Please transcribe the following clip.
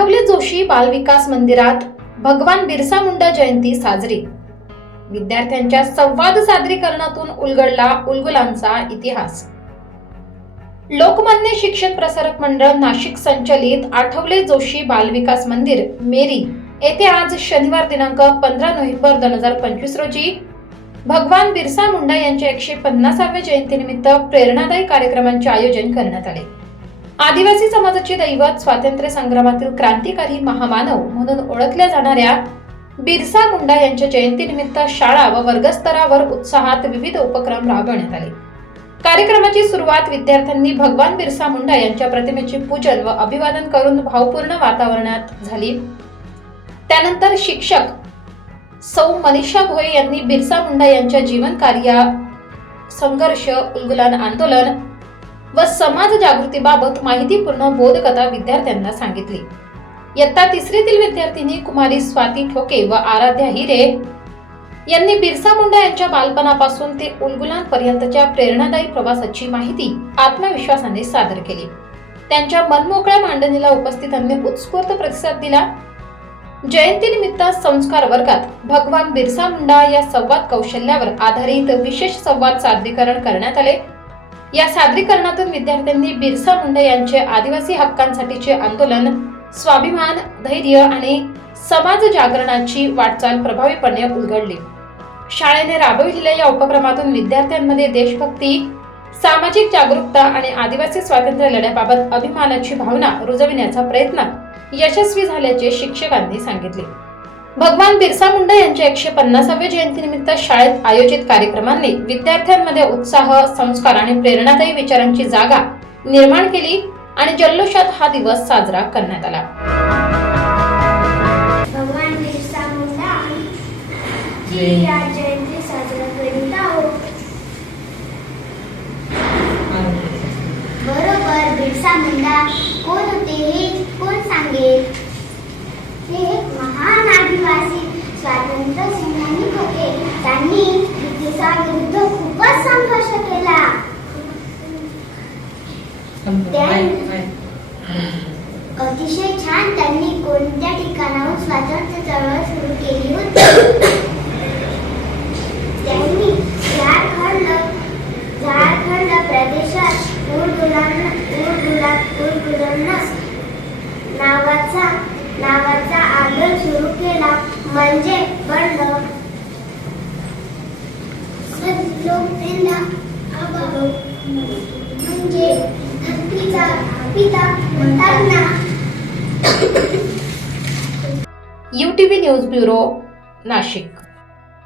आठवले जोशी बालविकास मंदिरात भगवान बिरसा मुंडा जयंती साजरी. विद्यार्थ्यांच्या संवाद सादरीकरणातून उलगडला उलगुलांचा इतिहास. लोकमान्य शिक्षण प्रसारक मंडळ नाशिक संचलित आठवले जोशी बालविकास मंदिर मेरी येथे आज शनिवार दिनांक पंधरा नोव्हेंबर दोन हजार पंचवीस रोजी भगवान बिरसा मुंडा यांच्या एकशे पन्नासाव्या जयंतीनिमित्त प्रेरणादायी कार्यक्रमांचे आयोजन करण्यात आले. आदिवासी समाजाचे दैवत स्वातंत्र्य संग्रामातील क्रांतिकारी महामानव म्हणून ओळखल्या जाणाऱ्या बिरसा मुंडा यांच्या जयंतीनिमित्त शाळा व वर्गस्तरावर उत्साहात विविध उपक्रम राबवण्यात आले. कार्यक्रमाची सुरुवात विद्यार्थ्यांनी भगवान बिरसा मुंडा यांच्या प्रतिमेचे पूजन व अभिवादन करून भावपूर्ण वातावरणात झाली. त्यानंतर शिक्षक सौ मनीषा भोये यांनी बिरसा मुंडा यांच्या जीवन कार्या संघर्ष उलगुलान आंदोलन व समाज जागृतीबाबत माहितीपूर्ण बोधकथा विद्यार्थ्यांना सांगितली. इयत्ता तिसरीतील विद्यार्थिनी कुमारी स्वाती ठोके व आराध्या हिरे यांनी बिरसा मुंडा यांच्या बालपणापासून ते उलगुलांपर्यंतच्या प्रेरणादायी प्रवासाची माहिती आत्मविश्वासाने सादर केली. त्यांच्या मनमोकळ्या मांडणीला उपस्थितांनी उत्स्फूर्त प्रतिसाद दिला. जयंतीनिमित्त संस्कार वर्गात भगवान बिरसा मुंडा या संवाद कौशल्यावर आधारित विशेष संवाद सादरीकरण करण्यात आले. या सादरीकरणातून विद्यार्थ्यांनी बिरसा मुंडा यांचे आदिवासी हक्कांसाठीचे आंदोलन स्वाभिमान धैर्य आणि समाज जागरणाची वाटचाल प्रभावीपणे उलगडली. शाळेने राबविलेल्या या उपक्रमातून विद्यार्थ्यांमध्ये देशभक्ती सामाजिक जागरूकता आणि आदिवासी स्वातंत्र्य लढ्याबाबत अभिमानाची भावना रुजविण्याचा प्रयत्न यशस्वी झाल्याचे शिक्षकांनी सांगितले. भगवान बिरसा मुंडा यांच्या एकशे पन्नासाव्या जयंतीनिमित्त शाळेत आयोजित कार्यक्रमांनी विद्यार्थ्यांमध्ये उत्साह संस्कार आणि प्रेरणादायी विचारांची जागा निर्माण केली आणि जल्लोषात हा दिवस साजरा करण्यात आला. भगवान बिरसा मुंडा ची या जयंती साजरा करीत आहोत. बरोबर बिरसा मुंडा कोण होते हे कोण सांगेल ते एक महान आदिवासी सैनिक होते त्यांनी ब्रिटिशांविरुद्ध खूपच संघर्ष केला अतिशय छान त्यांनी कोणत्या ठिकाणाहून स्वातंत्र्य चळवळ सुरू केली होती त्यांनी झारखंड झारखंड प्रदेशात उर्दुलान उर्दुला उर्दुलनस नावाचा नावाचा आंदोलन सुरू केला. म्हणजे बंड. म्हणजे धरतीचा पिता म्हणतात ना युटीव्ही न्यूज ब्युरो नाशिक.